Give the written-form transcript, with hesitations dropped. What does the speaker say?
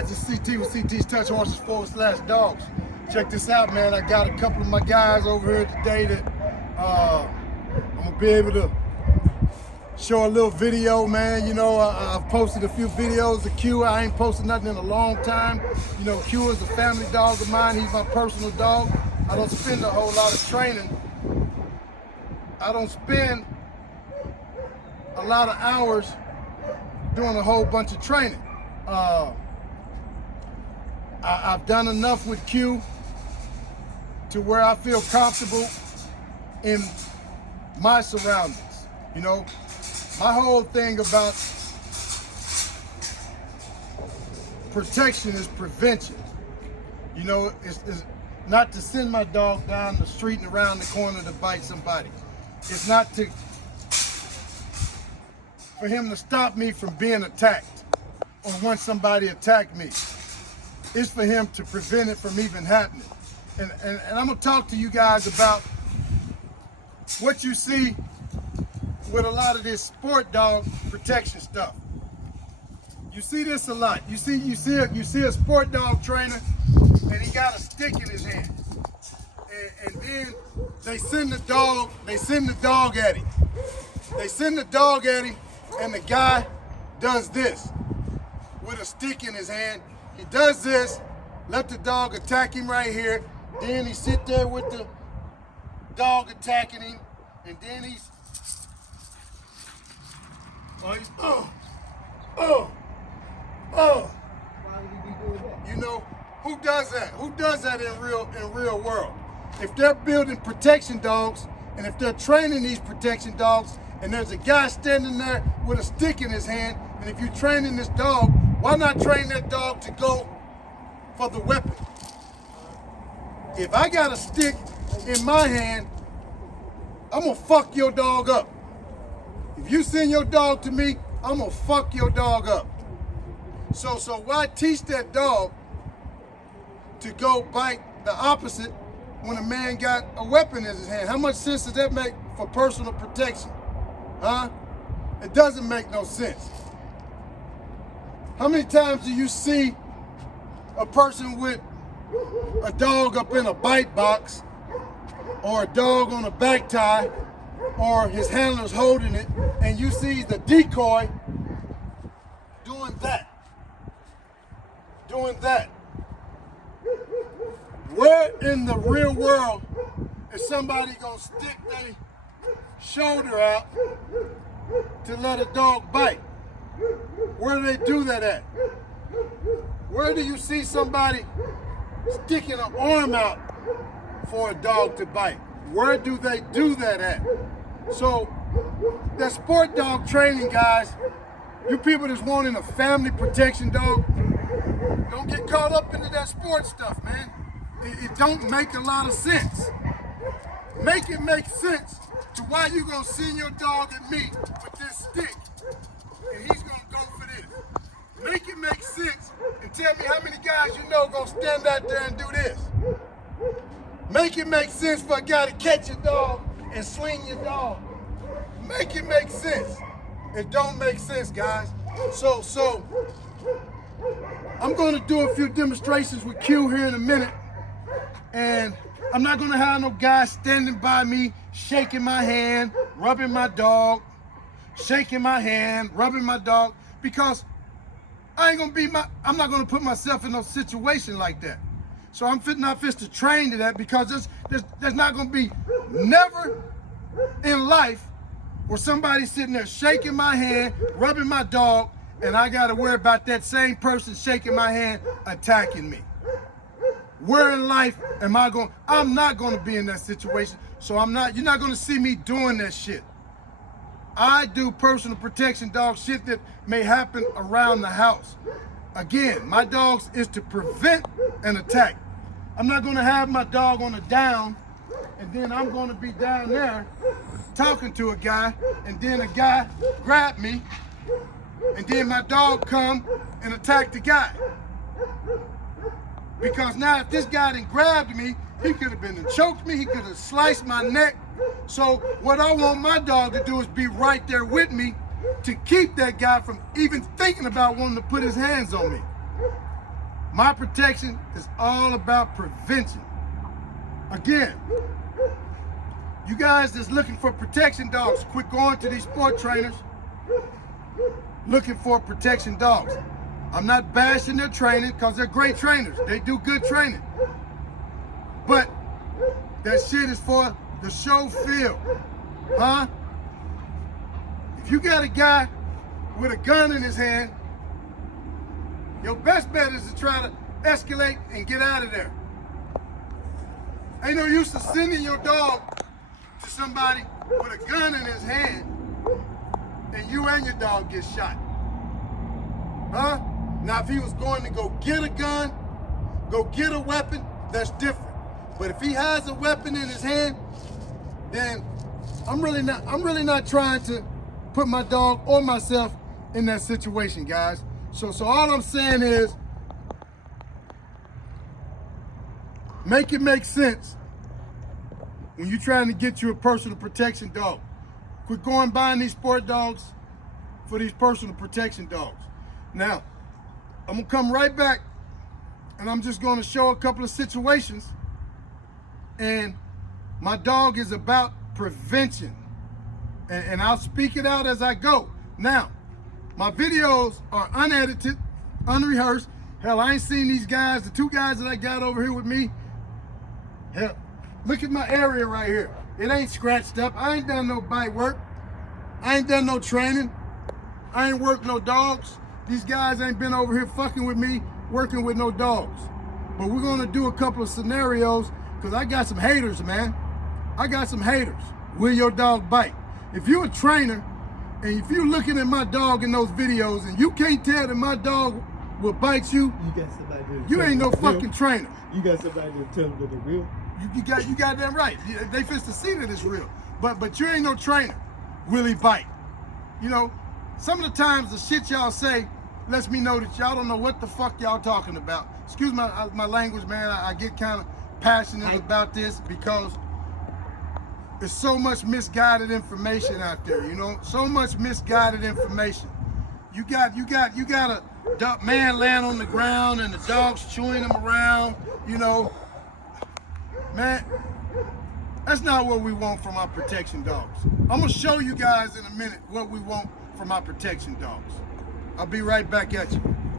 guys, it's CT with CT's Touch Horses /dogs. Check this out, man. I got a couple of my guys over here today that I'm gonna be able to show a little video, man. You know, I've posted a few videos of Q. I ain't posted nothing in a long time. You know, Q is a family dog of mine. He's my personal dog. I don't spend a whole lot of training. I don't spend a lot of hours doing a whole bunch of training. I've done enough with Q to where I feel comfortable in my surroundings. You know, my whole thing about protection is prevention. You know, it's not to send my dog down the street and around the corner to bite somebody. It's not for him to stop me from being attacked or when somebody attacked me. It's for him to prevent it from even happening. And I'm gonna talk to you guys about what you see with a lot of this sport dog protection stuff. You see this a lot. You see a sport dog trainer and he got a stick in his hand. And then they send the dog at him. They send the dog at him and the guy does this with a stick in his hand. He does this, let the dog attack him right here. Then he sit there with the dog attacking him, and then he's You know, who does that? Who does that in real world? If they're building protection dogs, and if they're training these protection dogs, and there's a guy standing there with a stick in his hand, and if you're training this dog, why not train that dog to go for the weapon? If I got a stick in my hand, I'm gonna fuck your dog up. If you send your dog to me, I'm gonna fuck your dog up. So why teach that dog to go bite the opposite when a man got a weapon in his hand? How much sense does that make for personal protection? Huh? It doesn't make no sense. How many times do you see a person with a dog up in a bite box, or a dog on a back tie, or his handler's holding it, and you see the decoy doing that? Where in the real world is somebody gonna stick their shoulder out to let a dog bite? Where do they do that at? Where do you see somebody sticking an arm out for a dog to bite? Where do they do that at? So, that sport dog training, guys, you people that's wanting a family protection dog, don't get caught up into that sports stuff, man. It don't make a lot of sense. Make it make sense to why you gonna send your dog at me with this stick and he's gonna go for this. Make it make sense and tell me how many guys you know gonna stand out there and do this. Make it make sense for a guy to catch your dog and sling your dog. Make it make sense. It don't make sense, guys. So I'm gonna do a few demonstrations with Q here in a minute, and I'm not gonna have no guy standing by me, shaking my hand, rubbing my dog, shaking my hand, rubbing my dog, because I'm not gonna put myself in no situation like that. So I'm not fit to train to that, because there's not gonna be never in life where somebody's sitting there shaking my hand, rubbing my dog, and I gotta worry about that same person shaking my hand attacking me. Where in life am I going? I'm not gonna be in that situation. So you're not gonna see me doing that shit. I do personal protection dog shit that may happen around the house. Again, my dogs is to prevent an attack. I'm not gonna have my dog on a down and then I'm gonna be down there talking to a guy, and then a guy grab me, and then my dog come and attack the guy. Because now if this guy done grabbed me, he could have been and choked me, he could have sliced my neck. So what I want my dog to do is be right there with me to keep that guy from even thinking about wanting to put his hands on me. My protection is all about prevention. Again, you guys that's looking for protection dogs, quit going to these sport trainers looking for protection dogs. I'm not bashing their training because they're great trainers. They do good training. But that shit is for the show field. Huh? If you got a guy with a gun in his hand, your best bet is to try to escalate and get out of there. Ain't no use to sending your dog to somebody with a gun in his hand and you and your dog get shot. Huh? Now, if he was going to go get a gun, go get a weapon, that's different. But if he has a weapon in his hand, then I'm really not trying to put my dog or myself in that situation, guys. So all I'm saying is, make it make sense when you're trying to get you a personal protection dog. Quit going buying these sport dogs for these personal protection dogs. Now, I'm gonna come right back and I'm just gonna show a couple of situations, and my dog is about prevention. And I'll speak it out as I go. Now, my videos are unedited, unrehearsed. Hell, I ain't seen these guys, the two guys that I got over here with me. Hell, look at my area right here. It ain't scratched up. I ain't done no bite work. I ain't done no training. I ain't worked no dogs. These guys ain't been over here fucking with me, working with no dogs. But we're gonna do a couple of scenarios because I got some haters, man. I got some haters. Will your dog bite? If you're a trainer and if you're looking at my dog in those videos and you can't tell that my dog will bite you, you got somebody to you ain't no fucking real. trainer. You got somebody to tell them that they're real. You got that right. They fist to see that it's real. But you ain't no trainer. Will he bite? You know, some of the times the shit y'all say lets me know that y'all don't know what the fuck y'all talking about. Excuse my language, man. I get kind of passionate about this because there's so much misguided information out there, you know? So much misguided information. You got a man laying on the ground and the dog's chewing him around, you know? Man, that's not what we want from our protection dogs. I'm gonna show you guys in a minute what we want from our protection dogs. I'll be right back at you.